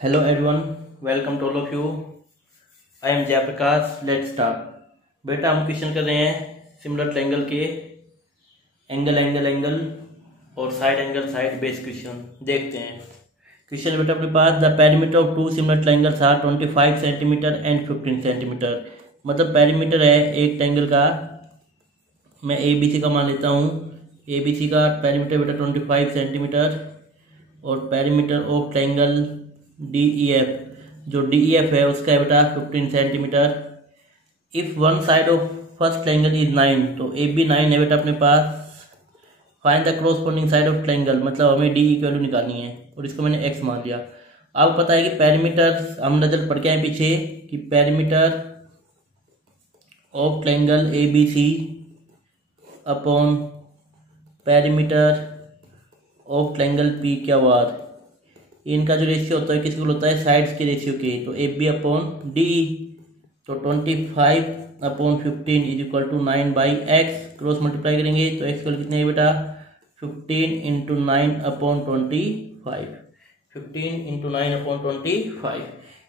Hello everyone, welcome to all of you. I am Jayprakash. Let's start. बेटा हम question कर रहे हैं सिमिलर ट्रायंगल के एंगल एंगल एंगल और side angle side base question देखते हैं। क्वेश्चन बेटा अपने पास the perimeter of two similar triangles are 25 centimetre and 15 centimetre. मतलब पेरीमीटर है एक ट्रायंगल का, मैं ABC का मान लेता हूँ। ABC का पेरीमीटर बेटा 25 सेंटीमीटर और पेरीमीटर ऑफ ट्रायंगल DEF जो DEF है उसका है बेटा 15 centimetre. If one side of first triangle is 9, तो AB 9 है बेटा अपने पास। Find the corresponding side of triangle, मतलब हमें DE की वैल्यू निकालनी है और इसको मैंने X मान लिया। आपको पता है कि पेरीमीटर हम नजर पढ़ के आए पीछे कि perimeter of triangle ABC upon perimeter of triangle PQR, इनका जो रेशियो होता है किसको होता है, साइड्स के रेशियो के। तो AB अपॉन DE, तो 25 upon 15 is equal to 9/x। Cross multiply करेंगे तो x इक्वल कितने है बेटा 15 इंटू 9 अपॉन 25, 15 इंटू 9 अपॉन 25।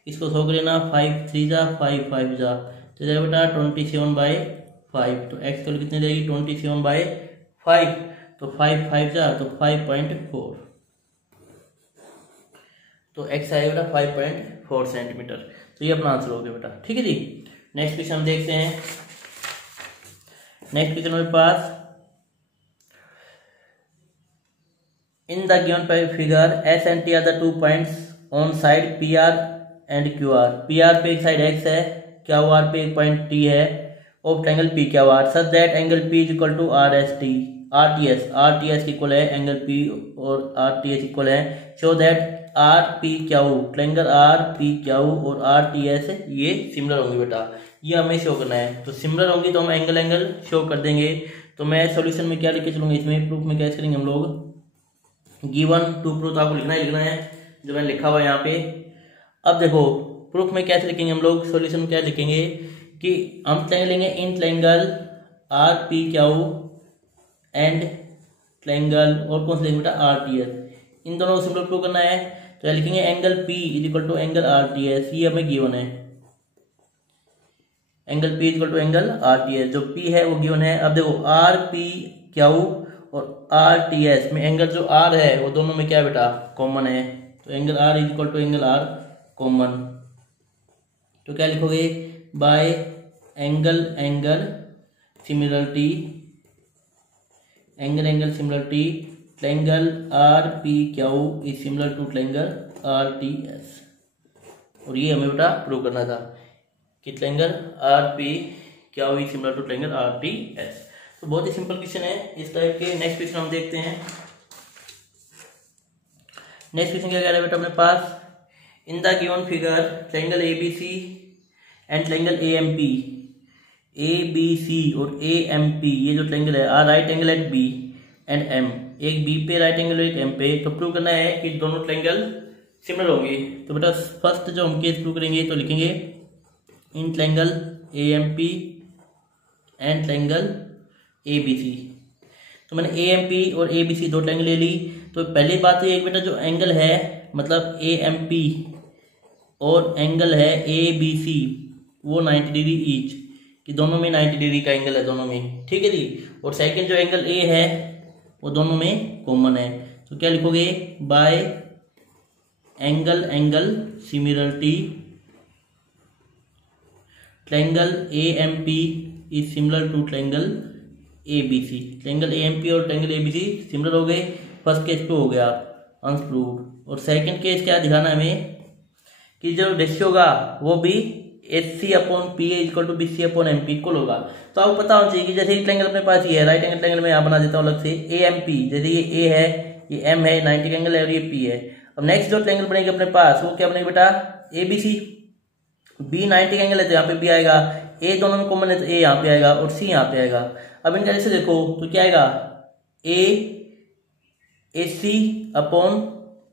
इसको सो कर लेना, 5 3 जा 5 5 जा तो जाएगा बेटा 27/5। तो x इक्वल कितने रहेगी 27/5, तो 5 5 जा तो 5.4, तो x आएगा बेटा 5.4 सेंटीमीटर। तो ये अपना आंसर हो गया बेटा, ठीक है जी। नेक्स्ट क्वेश्चन हम देखते हैं। नेक्स्ट क्वेश्चन मेरे पास in the given figure S and T are the 2 points on side PR and QR। PR पे एक साइड X है, QR पे एक पॉइंट T है of triangle PQR such that angle P is equal to RTS equal है angle P और RTS equal है। Show that RPQ triangle RPQ और RTS ये सिमिलर होंगे बेटा, ये हमें शो करना है। तो सिमिलर होंगी तो हम एंगल एंगल शो कर देंगे। तो मैं सॉल्यूशन में क्या लेके चलूंगा, इसमें प्रूफ में क्या करेंगे हम लोग, गिवन टू प्रूफ आपको लिखना है जो मैंने लिखा हुआ यहाँ पे। अब देखो प्रूफ में कैसे लिखेंगे हम लोग, सॉल्यूशन में क्या लिखेंगे कि हम ट्रायंगल लेंगे in triangle RPQ and triangle और कौन सा लेंगे बेटा RTS, इन दोनों को सिमिलर प्रूव करना है। तो लिखेंगे angle P is equal to angle RTS, ये हमें गिवन है। Angle P is equal to angle RTS, जो P है वो गिवन है। अब देखो RPQ और RTS में एंगल जो R है वो दोनों में क्या है बेटा कॉमन है। तो angle R is equal to angle R common, तो क्या लिखोगे by angle angle similarity, angle angle similarity triangle RPQ is similar to triangle RTS। और ये हमें बेटा प्रूव करना था कि triangle RPQ is similar to triangle RTS। तो बहुत ही सिंपल क्वेश्चन है इस टाइप के। नेक्स्ट क्वेश्चन हम देखते हैं। नेक्स्ट क्वेश्चन क्या कह रहा है बेटा अपने पास, in the given figure triangle ABC and triangle ABC और AMP ये जो ट्रायंगल है are right angle at B and M, एक B पे राइट एंगल एक M पे। तो प्रूव करना है कि दोनों ट्रायंगल सिमिलर होंगे। तो बेटा फर्स्ट जो हम केस प्रूव करेंगे तो लिखेंगे in triangle AMP and triangle ABC। तो मैंने AMP और ABC दो ट्रायंगल ले ली। तो पहली बात ये बेटा जो एंगल है मतलब AMP और एंगल है ABC वो 90 डिग्री ईच, कि दोनों में 90 डिग्री का एंगल है दोनों में, ठीक है जी। और सेकंड जो एंगल A है वो दोनों में कॉमन है। तो क्या लिखोगे by angle angle similarity triangle AMP is similar to triangle ABC। Triangle AMP और ट्रायंगल ABC सिमिलर हो गए, फर्स्ट केस पे हो गया अनप्रूव्ड। और सेकंड केस क्या दिखाना है हमें कि जो रेशियो होगा वो भी SC upon PA equal to BC upon MP equal होगा। तो आपको पता होना चाहिए कि जैसे ट्रायंगल अपने पास ये है राइट एंगल ट्रायंगल में यहाँ बना देता हूँ अलग से AMP, जैसे ये A है ये M है 90 का एंगल है और ये P है। अब नेक्स्ट जो ट्रायंगल बनेगी अपने पास वो क्या बनेगा बेटा ABC, B 90 का एंगल है तो यहाँ पे B आएगा, A दोनों में कॉमन है तो A यहाँ पे आएगा और C यहाँ पे आएगा। अब इनका जैसे देखो तो क्या आएगा AC अपॉन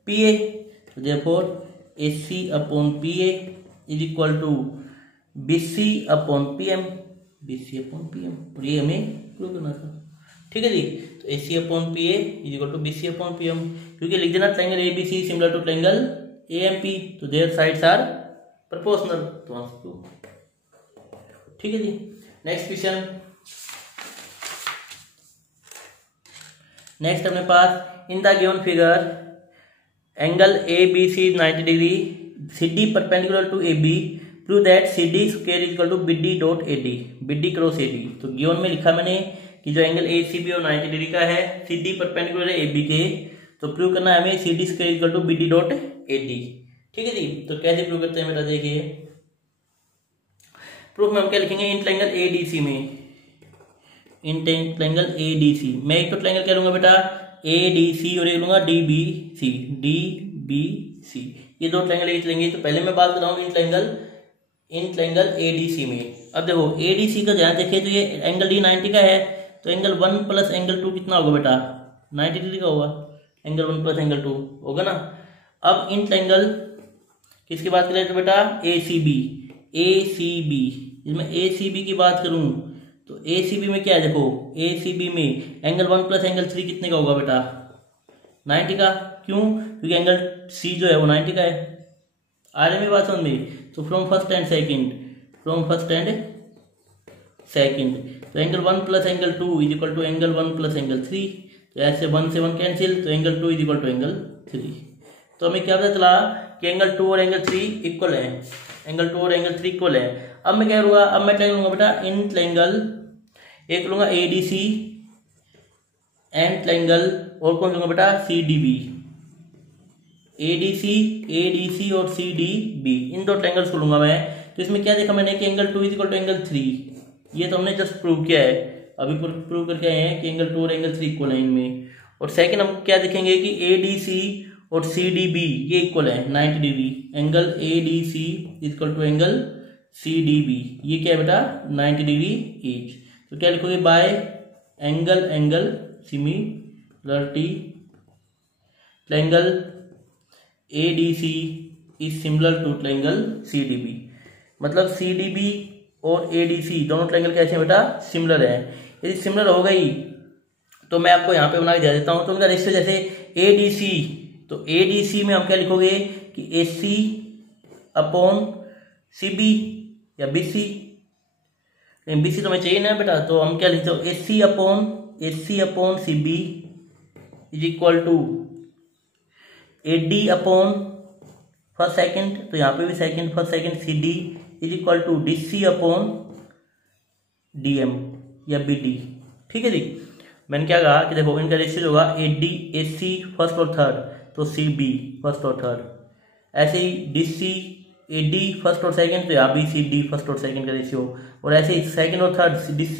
PA, तो therefore AC upon PA is equal to BC upon PM, BC upon PM। और ये हमें प्रूव करना था, ठीक है जी। तो AC upon PA is equal to BC upon PM, क्योंकि लिख देना triangle ABC similar to triangle AMP, तो देयर साइड्स आर प्रोपोर्शनल, तो आंसर 2। ठीक है जी। नेक्स्ट क्वेश्चन, नेक्स्ट अपने पास in the given figure angle ABC 90 degree, CD perpendicular to AB, prove that CD square is equal to BD dot AD, BD cross AD। तो given में लिखा मैंने कि जो एंगल ACB और 90 डिग्री का है, CD परपेंडिकुलर है AB के, तो प्रूव करना है हमें CD square is equal to BD dot AD। ठीक है जी। तो कैसे प्रूव करते हैं बेटा, देखिए प्रूफ में हम क्या लिखेंगे, इन ट्रायंगल ADC में, इन ट्रायंगल ADC मैं एक तो ट्रायंगल क्या लूंगा बेटा ADC और एक लूंगा DBC, DBC, ये दो ट्रायंगल एक लेंगे। तो पहले मैं बात कर रहा हूँ इन ट्रायंगल ADC में। अब देखो ADC का ध्यान देखिए, तो ये एंगल D 90 का है, तो एंगल 1 प्लस एंगल 2 कितना होगा बेटा 90 डिग्री का होगा, एंगल 1 प्लस एंगल 2 होगा ना। अब इन ट्रायंगल किसकी बात करें तो बेटा ACB, इसमें ACB की बात करूं तो ACB में क्या है, देखो ACB में एंगल 1 प्लस एंगल 3 कितने का होगा बेटा 90 का। क्यों, क्योंकि एंगल C जो है वो 90 का है। आ रही मेरी बात समझ में। तो फ्रॉम फर्स्ट एंड सेकंड, तो angle 1 plus angle 2 is equal to angle 1 plus angle 3, तो ऐसे 1 से 1 कैंसिल, तो angle 2 is equal to angle 3। तो हमें क्या पता चला कि एंगल 2 और एंगल 3 इक्वल है, एंगल 2 और एंगल 3 इक्वल है। अब मैं क्या करूँगा, अब मैं ट्रायंगल लूंगा बेटा इन ट्रायंगल, एक लूंगा ADC एंड ट्रायंगल, और कौन लूंगा बेटा CDB, ADC और CDB, इन दो ट्रायंगल्स को लूंगा मैं। तो इसमें क्या देखा मैंने कि angle 2 is equal to angle 3, ये तो हमने जस्ट प्रूव किया है, अभी प्रूव करके आए हैं कि एंगल 2 और एंगल 3 इक्वल है इनमें। और सेकंड हम क्या देखेंगे कि ADC और CDB ये इक्वल है 90 degree, angle ADC equal to angle CDB, ये क्या है बेटा 90 डिग्री ईच। तो क्या लिखोगे, by angle similarity triangle ADC is similar to triangle CDB। मतलब CDB और ADC दोनों ट्रायंगल कैसे हैं बेटा सिमिलर है। यदि सिमिलर हो गई तो मैं आपको यहाँ पे बना के दे देता हूँ। तो उनका रेशियो जैसे ADC, तो ADC में हम क्या लिखोगे कि AC अपॉन CB या BC, BC तो हमें चाहिए ना बेटा, तो हम क्या लिखते हो AC upon CB is equal to AD upon first second, तो यहाँ पे भी second first second CD is equal to DC upon DM या BD। ठीक है जी। मैंने क्या कहा कि देखो इनका रेशियो होगा AC फर्स्ट और थर्ड, तो CB फर्स्ट और थर्ड, ऐसे ही DC AD फर्स्ट और सेकंड, तो यहाँ भी CD फर्स्ट और सेकंड का रेशियो, और ऐसे ही सेकंड और थर्ड DC,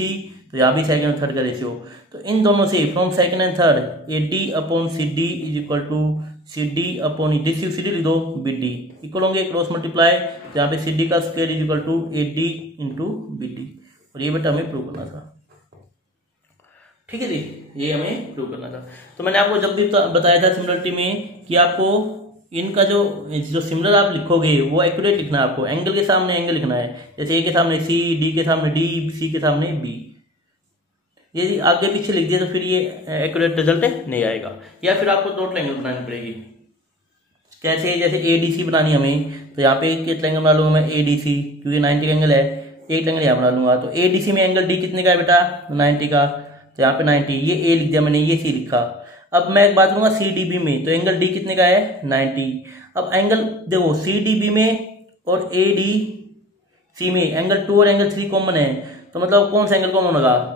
तो यहाँ भी सेकंड और थर्ड का रेशियो। तो इन दोनों से from second and third AD upon CD is equal to CD upon DC CD लिख दो BD, इक्वल होंगे क्रॉस मल्टीप्लाई, तो यहाँ पे CD का square is equal to AD into BD, और ये बेटा हमें प्रूव करना था। ठीक है जी, ये हमें प्रूव करना था। तो मैंने आपको जब भी बताया था सिमिलरिटी में कि आपको इनका जो सिमिलर आप लिखोगे वो एक्यूरेट लिखना है, आपको एंगल के सामने एंगल लिखना है, जैसे A के सामने C, D के सामने D, C के सामने B। यदि आगे पीछे लिख दिया तो फिर ये एक्यूरेट रिजल्ट नहीं आएगा, या फिर आपको दो ट्रायंगल बनानी पड़ेगी। जैसे ADC बनानी हमें, तो यहाँ पे एक ट्रायंगल बना लूंगा मैं ADC, क्योंकि 90 का एंगल है, एक ट्रायंगल यहाँ बना लूंगा। तो ADC में एंगल D कितने का है बेटा 90 का, तो यहाँ पे 90, ये A लिख दिया मैंने, ये C लिखा। अब मैं एक बात करूंगा CDB में, तो एंगल D कितने का है 90। अब एंगल देखो CDB में और ADC में एंगल 2 और एंगल 3 कॉमन है, तो मतलब कौन सा एंगल कॉमन होगा,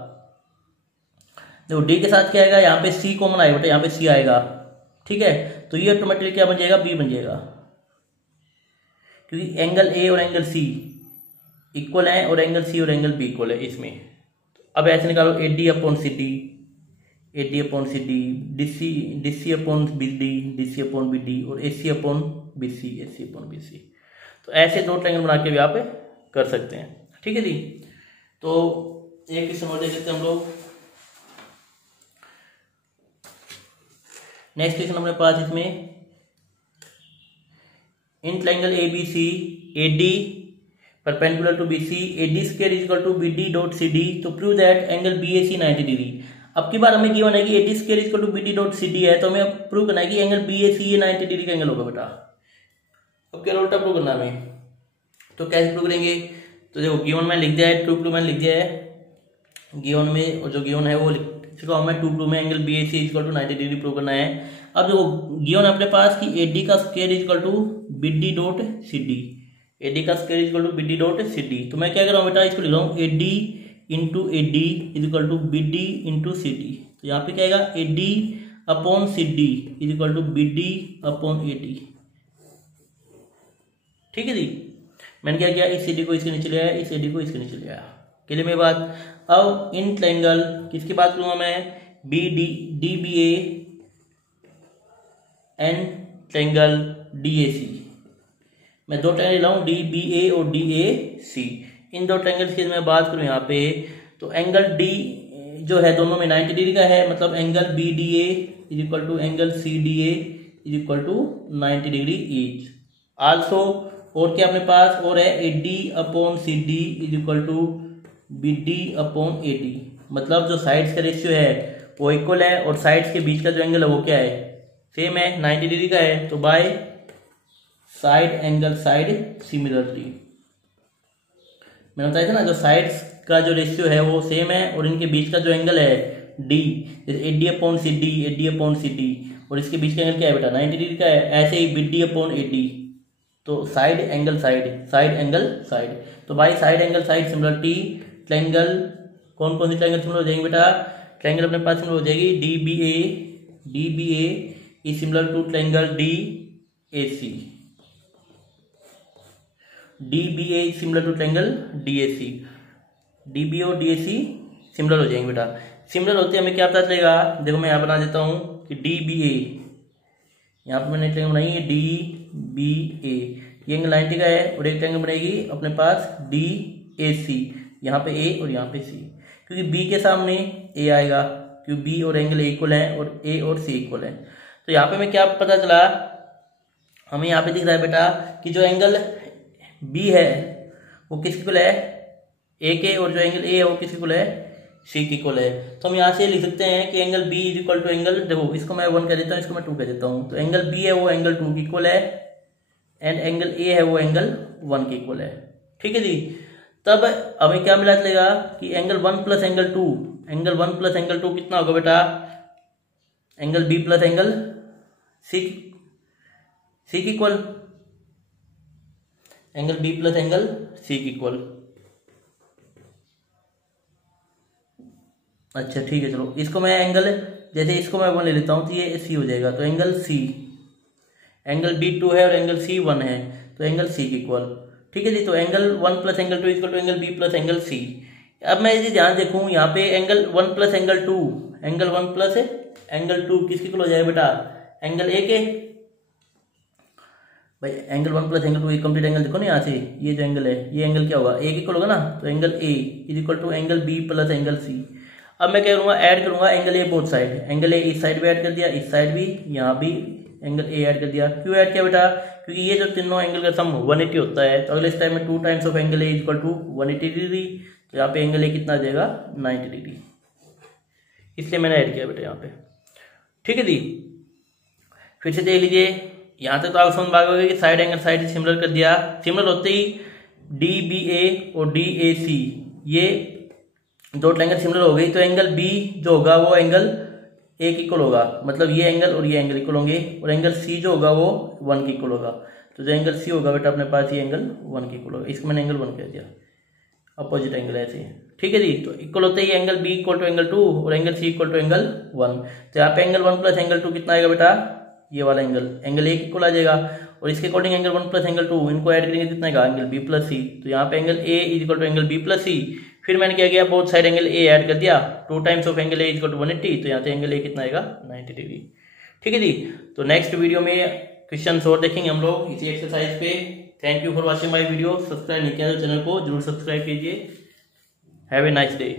देखो D के साथ क्या आएगा, यहाँ पे C कॉमन आएगा बेटा, यहाँ पे C आएगा। ठीक है, तो ये ऑटोमेटिकली क्या बन जाएगा B बन जाएगा, क्योंकि एंगल A और एंगल C इक्वल है और एंगल C और एंगल B इक्वल है इसमें। अब ऐसे निकालो AD upon CD, DC upon BD, DC upon BD, और AC अपॉन BC। तो ऐसे दो ट्रायंगल बना के भी आप कर सकते हैं। ठीक है जी। तो एक क्वेश्चन और देख लेते हैं हम लोग। नेक्स्ट क्वेश्चन हमारे पास इसमें in triangle ABC AD perpendicular to BC, AD square is equal to BD dot CD, तो prove that angle BAC 90 degree. अब की बार हमें गिवन है कि AD square is equal to BD dot CD है, तो हमें प्रूव करना है कि एंगल BAC ये 90 डिग्री का एंगल होगा बेटा। अब क्या उल्टा प्रूव करना हमें, तो कैसे प्रूव करेंगे। तो देखो गिवन में लिख दिया है, टू प्रूव मैंने लिख दिया है गिवन में, और जो गिवन है वो लिख चुका हूं मैं। टू प्रूव में angle B A C equal to 90 degree prove करना है। अब देखो गिवन अपने पास कि ए डी का square equal to B D dot C D, A D का square equal to B D dot C D. तो मैं क्या कर रहा हूँ बेटा, इसको लिख रहा हूँ A D into A D equal to B D into C D. तो यहाँ पे क्या आएगा, A D upon C D equal to B D upon A D. ठीक है जी, मैंने क्या किया, इस सी डी को इसके नीचे ले आया, इस सी डी को इसके नीचे ले आया। के लिए मेरी बात। अब इन ट्रायंगल किसकी बात करूंगा मैं, B D D B A and triangle D A C. मैं दो ट्रायंगल ला हूं, डी बी ए और डी ए सी। इन दो ट्रायंगल्स की मैं बात करूं यहाँ पे, तो एंगल डी जो है दोनों में 90 डिग्री का है, मतलब angle B D A is equal to angle C D A is equal to 90 degree each. Also और क्या अपने पास और है, A D upon C D is equal to B D upon A D. मतलब जो साइड्स का ratio है वो इक्वल है, और साइड्स के बीच का जो एंगल है वो क्या है, सेम है, 90 डिग्री का है। तो by side angle side similarly, मैंने बताया था ना, जो साइड्स का जो रेशियो है वो सेम है, और इनके बीच का जो एंगल है डी, जैसे A D upon C D, A D upon C D, और इसके बीच का एंगल क्या है बेटा, 90 डिग्री का है। ऐसे ही B D upon A D, तो side angle side, side angle side. तो by side angle side similarity triangle, कौन कौन सी ट्रायंगल सिमिलर हो जाएंगे बेटा, ट्रायंगल अपने पास सिमिलर हो जाएगी D B A is similar to triangle D A C, D B A similar to triangle D A C, D B और D A C similar हो जाएंगे बेटा। सिमिलर होते हमें क्या पता चलेगा, देखो मैं यहाँ बना देता हूँ कि डी बी ए, यहाँ पर मैंने ट्रायंगल बनाई है डी बी ए, ये एंगल 90 का है, और एक ट्रायंगल बनेगी अपने पास डी ए सी, यहाँ पे ए और यहाँ पे सी, क्योंकि बी के सामने ए आएगा, क्योंकि बी और एंगल इक्वल है और ए और सी इक्वल है। तो यहाँ पे हमें क्या पता चला, हमें यहाँ पे दिख रहा है बेटा कि जो एंगल बी है वो किसके इक्वल है, ए के, और जो एंगल ए है वो किसके इक्वल है, सी के इक्वल है। तो हम यहाँ से लिख सकते हैं कि angle B is equal to angle, देखो इसको मैं 1 कह देता हूँ, इसको मैं 2 कह देता हूँ। तो एंगल बी है वो एंगल 2 के इक्वल है, एंड एंगल ए है वो एंगल 1 के इक्वल है। ठीक है जी, तब हमें क्या मिला चलेगा कि angle 1 plus angle 2, angle 1 plus angle 2 कितना होगा बेटा, angle B plus angle C के equal, angle B plus angle C के इक्वल। अच्छा ठीक है, चलो इसको मैं एंगल, जैसे इसको मैं 1 ले लेता हूं तो ये सी हो जाएगा। तो एंगल सी, एंगल बी 2 है और एंगल सी 1 है, तो एंगल सी के इक्वल। ठीक है जी, तो angle 1 plus angle 2 equal to angle B plus angle C. अब मैं यदि ध्यान देखूं यहाँ पे angle 1 plus angle 2, angle 1 plus angle 2 किसके इक्वल हो जाएगा बेटा, एंगल ए के। भाई एंगल 1 प्लस एंगल 2 ये कंप्लीट एंगल देखो ना, यहाँ से ये जो एंगल है ये एंगल क्या होगा, ए के इक्वल होगा ना। तो angle A is equal to angle B plus angle C. अब मैं क्या करूंगा, ऐड करूंगा angle A both side, angle A इस साइड भी ऐड कर दिया, इस साइड भी, यहाँ भी एंगल ए ऐड कर दिया। क्यों ऐड किया बेटा, क्योंकि ये जो तीनों एंगल का सम 180 होता है। तो अगले टाइम में 2 times of angle A equal to 180 degree, तो यहाँ पे एंगल ए कितना आ जाएगा 90 डिग्री, इसलिए मैंने ऐड किया बेटा यहाँ पे। ठीक है जी, फिर से देख लीजिए, यहाँ तक तो आप समझ बात हो गई कि साइड एंगल साइड सिमिलर कर दिया। सिमिलर होते ही डी बी ए और डी ए सी ये दो ट्रायंगल सिमिलर हो गई, तो एंगल बी जो होगा वो एंगल ए के इक्वल होगा, मतलब ये एंगल और ये एंगल इक्वल होंगे, और एंगल सी जो होगा वो 1 के इक्वल होगा। तो जो एंगल सी होगा बेटा अपने पास ये एंगल 1 के इक्वल होगा, इसको मैंने एंगल 1 कह दिया, अपोजिट एंगल ऐसे। ठीक है जी, तो इक्वल होते ही angle B equal to angle 2 और angle C equal to angle 1। तो यहाँ पे एंगल 1 प्लस एंगल 2 कितना आएगा बेटा, ये वाला एंगल, एंगल ए इक्वल आ जाएगा, और इसके अकॉर्डिंग एंगल 1 प्लस एंगल 2 इनको ऐड करेंगे कितना आएगा, एंगल बी प्लस सी। तो यहाँ पे angle A is equal to angle B plus C. फिर मैंने क्या किया, both side angle A add कर दिया, 2 times of angle A is equal to 180, तो यहाँ से एंगल ए कितना आएगा 90 डिग्री। ठीक है जी, तो नेक्स्ट वीडियो में क्वेश्चन और देखेंगे हम लोग इसी एक्सरसाइज पे। Thank you for watching my video. Subscribe नहीं किया तो चैनल को जरूर सब्सक्राइब कीजिए। Have a nice day.